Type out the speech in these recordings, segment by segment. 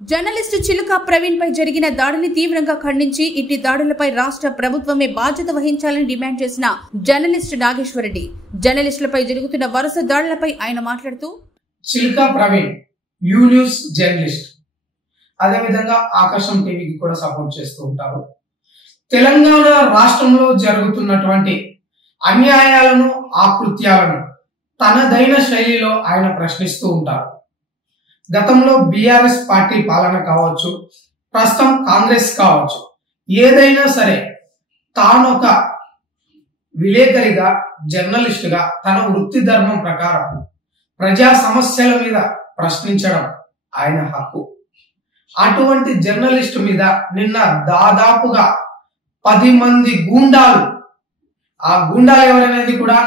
Journalist చిలుక ప్రవీణ్ పై జరిగిన దాడిని తీవ్రంగా ఖండించి ఇట్టి దాడులపై రాష్ట్ర ప్రభుత్వమే బాధ్యత వహించాలని డిమాండ్ చేసిన జర్నలిస్టు నాగేశ్వరరెడ్డి జర్నలిస్టులపై జరుగుతున్న వరుస దాడులపై ఆయన మాట్లాడుతూ చిలుక ప్రవీణ్ యూ న్యూస్ జర్నలిస్ట్ అదేవిధంగా ఆకాశం టీవీకి కూడా సపోర్ట్ చేస్తూ ఉంటారు. తెలంగాణ రాష్ట్రంలో జరుగుతున్నటువంటి అన్యాయాలను ఆకృత్యాలను తనదైన శైలిలో ఆయన ప్రశ్నిస్తూ ఉంటారు. గతంలో బీఆర్ఎస్ పార్టీ పాలన కావచ్చు, ప్రస్తుతం కాంగ్రెస్ కావచ్చు, ఏదైనా సరే తానొక విలేకరిగా జర్నలిస్టుగా తన వృత్తి ధర్మం ప్రకారం ప్రజా సమస్యల మీద ప్రశ్నించడం ఆయన హక్కు. అటువంటి జర్నలిస్ట్ మీద నిన్న దాదాపుగా 10 మంది గూండాలు, ఆ గూండాలు ఎవరనేది కూడా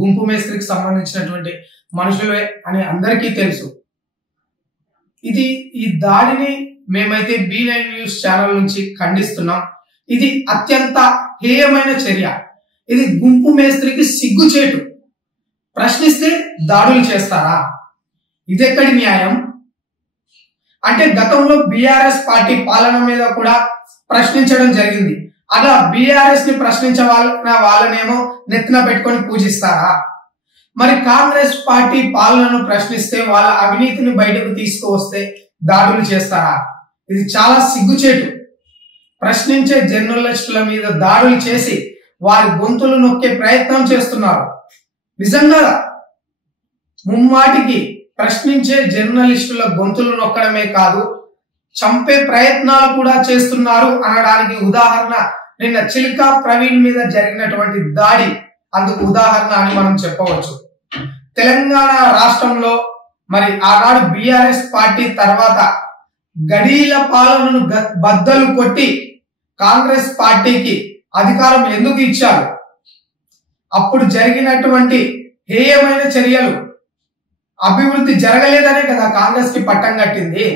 గుంపు మేస్త్రికి సంబంధించినటువంటి మనుషులే అని అందరికీ తెలుసు. ఈ దాడిని మేమైతే B9 న్యూస్ ఛానల్ నుంచి ఖండిస్తున్నాం. ఇది అత్యంత హేయమైన చర్య. ఇది గుంపు మేస్త్రికి సిగ్గుచేటు. ప్రశ్నిస్తే దాడులు చేస్తారా? ఇదెక్కడి న్యాయం? అంటే గతంలో బీఆర్ఎస్ పార్టీ పాలన మీద కూడా ప్రశ్నించడం జరిగింది. అలా బీఆర్ఎస్ ని ప్రశ్నించే వాళ్ళనేమో నెత్తిన పెట్టుకొని పూజిస్తారా? మరి కాంగ్రెస్ పార్టీ పాలనను ప్రశ్నిస్తే వాళ్ళ అవినీతిని బయటకు తీసుకువస్తే దాడులు చేస్తారా? ఇది చాలా సిగ్గుచేటు. ప్రశ్నించే జర్నలిస్టుల మీద దాడులు చేసి వారి గొంతులు నొక్కే ప్రయత్నం చేస్తున్నారు. నిజంగా ముమ్మాటికి ప్రశ్నించే జర్నలిస్టుల గొంతులు నొక్కడమే కాదు, చంపే ప్రయత్నాలు కూడా చేస్తున్నారు అనడానికి ఉదాహరణ నిన్న చిలుక ప్రవీణ్ మీద జరిగినటువంటి దాడి అందుకు ఉదాహరణ అని మనం చెప్పవచ్చు. తెలంగాణ రాష్ట్రంలో మరి ఆనాడు బీఆర్ఎస్ పార్టీ తర్వాత గడీల పాలనను బద్దలు కొట్టి కాంగ్రెస్ పార్టీకి అధికారం ఎందుకు ఇచ్చారు? అప్పుడు జరిగినటువంటి హేయమైన చర్యలు, అభివృద్ధి జరగలేదనే కదా కాంగ్రెస్ కి పట్టం కట్టింది.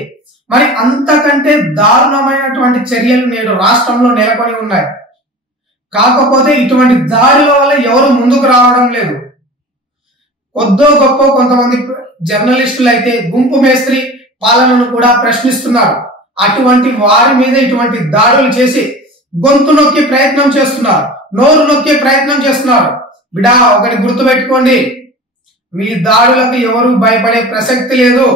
మరి అంతకంటే దారుణమైనటువంటి చర్యలు నేడు రాష్ట్రంలో నెలకొని ఉన్నాయి. కాకపోతే ఇటువంటి దాడుల వల్ల ఎవరు ముందుకు రావడం లేదు. కొద్దో గొప్ప కొంతమంది జర్నలిస్టులు అయితే గుంపు మేస్త్రి పాలనను కూడా ప్రశ్నిస్తున్నారు. అటువంటి వారి మీద ఇటువంటి దాడులు చేసి గొంతు నొక్కే ప్రయత్నం చేస్తున్నారు, నోరు నొక్కే ప్రయత్నం చేస్తున్నారు. బిడా ఒకటి గుర్తుపెట్టుకోండి, మీ దాడులకు ఎవరు భయపడే ప్రసక్తి లేదు.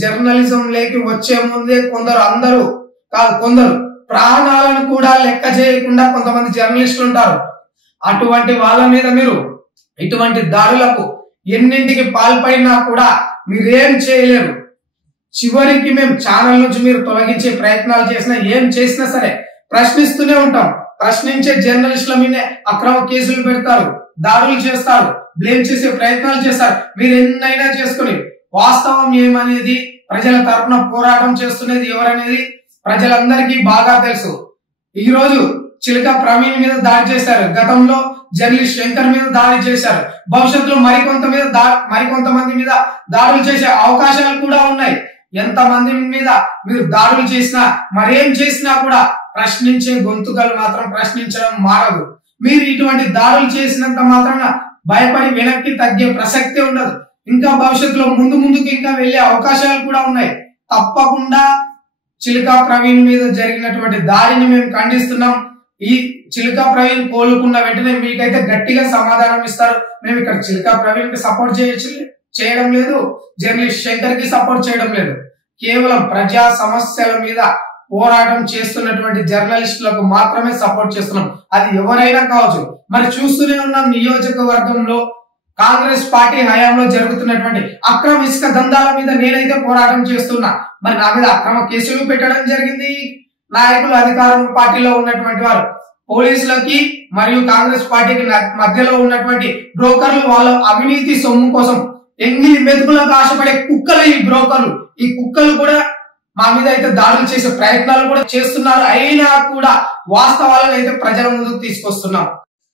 జర్నలిజం లేకి వచ్చే ముందే కొందరు ప్రాణాలను కూడా లెక్క చేయకుండా కొంతమంది జర్నలిస్టులు ఉంటారు. అటువంటి వాళ్ళ మీద మీరు ఇటువంటి దాడులకు ఎన్నింటికి పాల్పడినా కూడా మీరేం చేయలేరు. చివరికి మేము ఛానల్ నుంచి మీరు తొలగించే ప్రయత్నాలు చేసినా, ఏం చేసినా సరే ప్రశ్నిస్తూనే ఉంటాం. ప్రశ్నించే జర్నలిస్టుల మీదే అక్రమ కేసులు పెడతారు, దాడులు చేస్తారు, బ్లేమ్ చేసే ప్రయత్నాలు చేస్తారు. మీరు ఎన్నైనా చేసుకుని వాస్తవం ఏమనేది, ప్రజల తరపున పోరాటం చేస్తున్నది ఎవరనేది ప్రజలందరికీ బాగా తెలుసు. ఈ రోజు చిలుక ప్రవీణ్ మీద దాడి చేశారు, గతంలో జర్నలిస్ట్ శంకర్ మీద దాడి చేశారు, భవిష్యత్తులో మరికొంతమంది మీద దాడులు చేసే అవకాశాలు కూడా ఉన్నాయి. ఎంతమంది మీద మీరు దాడులు చేసినా, మరేం చేసినా కూడా ప్రశ్నించే గొంతుకలు మాత్రం ప్రశ్నించడం మారదు. మీరు ఇటువంటి దాడులు చేసినంత మాత్రాన భయపడి వెనక్కి తగ్గే ప్రసక్తే ఉండదు. ఇంకా భవిష్యత్తులో ముందుకు ఇంకా వెళ్లే అవకాశాలు కూడా ఉన్నాయి. తప్పకుండా చిలుక ప్రవీణ్ మీద జరిగినటువంటి దాడిని మేము ఖండిస్తున్నాం. ఈ చిలుక ప్రవీణ్ కోలుకున్న వెంటనే మీకైతే గట్టిగా సమాధానం ఇస్తారు. మేము ఇక్కడ చిలుక ప్రవీణ్ కి సపోర్ట్ చేయడం లేదు, జర్నలిస్ట్ శంకర్ కి సపోర్ట్ చేయడం లేదు. కేవలం ప్రజా సమస్యల మీద పోరాటం చేస్తున్నటువంటి జర్నలిస్టులకు మాత్రమే సపోర్ట్ చేస్తున్నాం. అది ఎవరైనా కావచ్చు. మరి చూస్తూనే ఉన్నాం, నియోజకవర్గంలో కాంగ్రెస్ పార్టీ హయాంలో జరుగుతున్నటువంటి అక్రమ ఇసుక దందాల మీద నేనైతే పోరాటం చేస్తున్నా. మరి నా మీద అక్రమ కేసులు పెట్టడం జరిగింది. నాయకులు, అధికారం పార్టీలో ఉన్నటువంటి వారు పోలీసులకి మరియు కాంగ్రెస్ పార్టీకి మధ్యలో ఉన్నటువంటి బ్రోకర్లు వాళ్ళ అవినీతి సొమ్ము కోసం ఎన్ని మెతుకులకు ఆశపడే కుక్కలు ఈ బ్రోకర్లు. ఈ కుక్కలు కూడా మా మీద అయితే దాడులు చేసే ప్రయత్నాలు కూడా చేస్తున్నారు. అయినా కూడా వాస్తవాలను అయితే ప్రజల ముందుకు తీసుకొస్తున్నాం.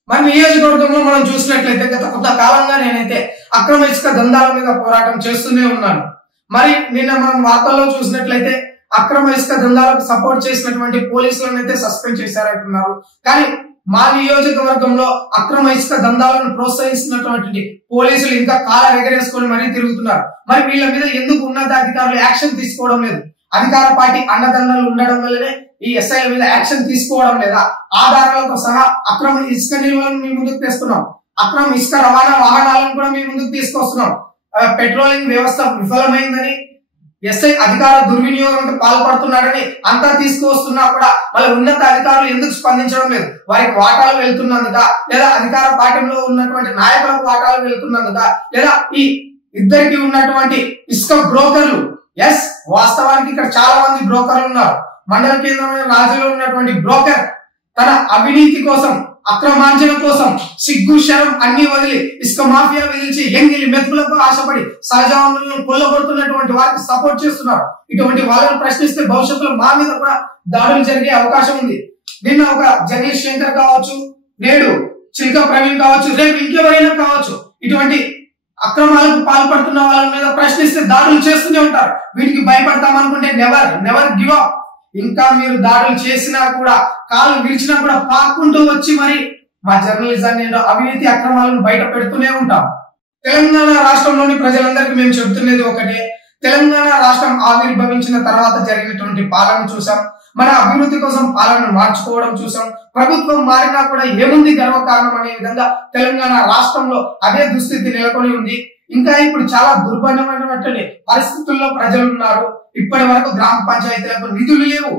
మన నియోజకవర్గంలో మనం చూసినట్లయితే గత కొంతకాలంగా నేనైతే అక్రమ ఇసుక దందాల మీద పోరాటం చేస్తూనే ఉన్నాను. మరి నిన్న మనం వార్తల్లో చూసినట్లయితే అక్రమ ఇసుక దందాలకు సపోర్ట్ చేసినటువంటి పోలీసులను అయితే సస్పెండ్ చేశారంటున్నారు. కానీ మా నియోజకవర్గంలో అక్రమ ఇసుక దందాలను ప్రోత్సహిస్తున్నటువంటి పోలీసులు ఇంకా కాల ఎగరేసుకొని మరీ తిరుగుతున్నారు. మరి వీళ్ళ మీద ఎందుకు ఉన్నతాధికారులు యాక్షన్ తీసుకోవడం లేదు? అధికార పార్టీ అండదండలు ఉండడం వల్లనే ఈ ఎస్ఐల మీద యాక్షన్ తీసుకోవడం లేదా? ఆధారాలతో సహా అక్రమ ఇసుక నిల్వలను మీ ముందుకు తెస్తున్నాం, అక్రమ ఇసుక రవాణా వాహనాలను కూడా మీ ముందుకు తీసుకొస్తున్నాం. పెట్రోలింగ్ వ్యవస్థ విఫలమైందని, ఎస్ఐ అధికార దుర్వినియోగానికి పాల్పడుతున్నాడని అంతా తీసుకువస్తున్నా కూడా వాళ్ళ ఉన్నత అధికారులు ఎందుకు స్పందించడం లేదు? వారికి వాటాలు వెళ్తున్నందుక, లేదా అధికార పార్టీలో ఉన్నటువంటి నాయకులకు వాటాలు వెళ్తున్నందుక, లేదా ఈ ఇద్దరికి ఉన్నటువంటి ఇసుక బ్రోకర్లు? ఎస్, వాస్తవానికి ఇక్కడ చాలా మంది బ్రోకర్లు ఉన్నారు. మండల కేంద్రమైన రాజులో ఉన్నటువంటి బ్రోకర్ తన అవినీతి కోసం, అక్రమార్జన కోసం సిగ్గు శరం అన్ని వదిలి ఇసుక మాఫియా విధించి ఎంగిలి మెతుకులకు ఆశపడి సహజ వనరులను కొల్లగొడుతున్నటువంటి వారికి సపోర్ట్ చేస్తున్నారు. ఇటువంటి వాళ్ళని ప్రశ్నిస్తే భవిష్యత్తులో మా మీద కూడా దాడులు జరిగే అవకాశం ఉంది. నిన్న ఒక జగదీష్ శంకర్ కావచ్చు, నేడు చిల్కా ప్రవీణ్ కావచ్చు, రేపు ఇంకెవరైనా కావచ్చు, ఇటువంటి అక్రమాలకు పాల్పడుతున్న వాళ్ళ మీద ప్రశ్నిస్తే దాడులు చేస్తూనే ఉంటారు. వీటికి భయపడతామనుకుంటే నెవర్ గివ్ అప్. ఇంకా మీరు దాడులు చేసినా కూడా, కాలు విరిచినా కూడా పాక్కుంటూ వచ్చి మరి మా జర్నలిజాన్ని, అవినీతి అక్రమాలను బయట పెడుతూనే ఉంటాం. తెలంగాణ రాష్ట్రంలోని ప్రజలందరికీ మేము చెబుతున్నది ఒకటే, తెలంగాణ రాష్ట్రం ఆవిర్భవించిన తర్వాత జరిగినటువంటి పాలన చూసాం, మన అభివృద్ధి కోసం పాలనను మార్చుకోవడం చూసాం. ప్రభుత్వం మారినా కూడా ఏముంది గర్వకారణం అనే విధంగా తెలంగాణ రాష్ట్రంలో అదే దుస్థితి నెలకొని ఉంది. ఇంకా ఇప్పుడు చాలా దుర్భరమైనటువంటి పరిస్థితుల్లో ప్రజలు ఉన్నారు. ఇప్పటి వరకు గ్రామ పంచాయతీలకు నిధులు లేవు.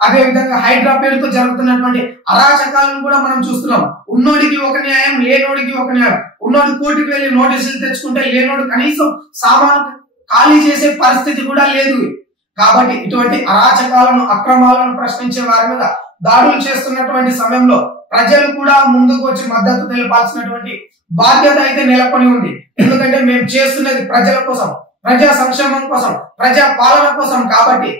అదే విధంగా హైడ్రా పేరుతో జరుగుతున్నటువంటి అరాచకాలను కూడా మనం చూస్తున్నాం. ఉన్నోడికి ఒక న్యాయం, లేనోడికి ఒక న్యాయం. ఉన్నోడు కోర్టుకు వెళ్లి నోటీసులు తెచ్చుకుంటే లేనోడు కనీసం సామాను ఖాళీ చేసే పరిస్థితి కూడా లేదు. కాబట్టి ఇటువంటి అరాచకాలను, అక్రమాలను ప్రశ్నించే వారి మీద దాడులు చేస్తున్నటువంటి సమయంలో ప్రజలు కూడా ముందుకు వచ్చి మద్దతు తెలపాల్సినటువంటి బాధ్యత అయితే నెలకొని ఉంది. ఎందుకంటే మేము చేస్తున్నది ప్రజల కోసం, ప్రజా సంక్షేమం కోసం, ప్రజా పాలన కోసం. కాబట్టి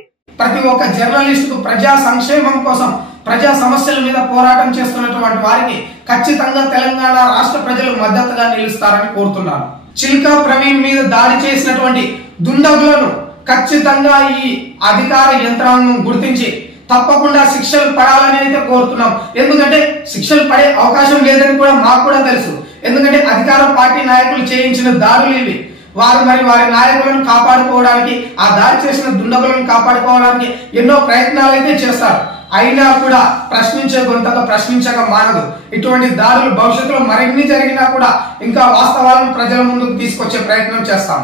ప్రతి ఒక్క జర్నలిస్టుకు ప్రజా సంక్షేమం కోసం, ప్రజా సమస్యల మీద పోరాటం చేస్తున్నటువంటి వారికి ఖచ్చితంగా తెలంగాణ రాష్ట్ర ప్రజలు మద్దతుగా నిలుస్తారని కోరుతున్నారు. చిల్కా ప్రవీణ్ మీద దాడి చేసినటువంటి దుండగులను ఖచ్చితంగా ఈ అధికార యంత్రాంగం గుర్తించి తప్పకుండా శిక్షలు పడాలని అయితే కోరుతున్నాం. ఎందుకంటే శిక్షలు పడే అవకాశం లేదని కూడా మాకు కూడా తెలుసు. ఎందుకంటే అధికార పార్టీ నాయకులు చేయించిన దాడులు ఇవి. వారు మరి వారి నాయకులను కాపాడుకోవడానికి, ఆ దాడి చేసిన దుండగులను కాపాడుకోవడానికి ఎన్నో ప్రయత్నాలు అయితే చేస్తారు. అయినా కూడా ప్రశ్నించే గొంతగా ప్రశ్నించక మానదు. ఇటువంటి దాడులు భవిష్యత్తులో మరిన్ని జరిగినా కూడా ఇంకా వాస్తవాలను ప్రజల ముందుకు తీసుకొచ్చే ప్రయత్నం చేస్తాం.